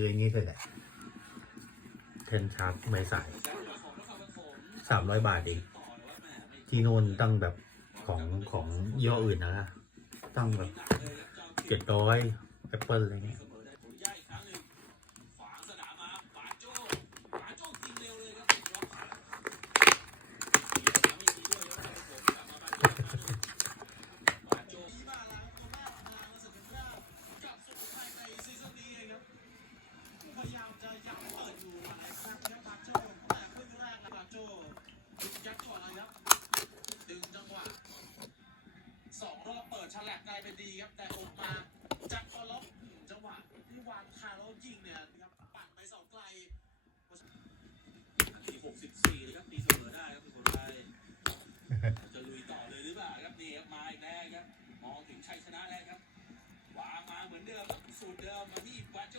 ืออย่างนี้เลยแหละเทนชาร์จไม่สายสามร้อยบาทเองที่โน่นตั้งแบบของของย่ออื่นนะตั้งแบบเจ็ดร้อยแอปเปิลอะไรเงี้ย ฉลับกลายเป็นดีครับ แต่ออกมาจากคอล็อกจังหวะที่วางคาแล้วยิงเนี่ยนะครับปั่นไปเสาไกลนาที64เลยครับตีเสมอได้ครับสุโขทัยจะลุยต่อเลยหรือเปล่าครับนี่ครับมาอีกแล้วครับมองถึงชัยชนะแล้วครับวางมาเหมือนเดิมครับสูตรเดิมมาที่บาโจ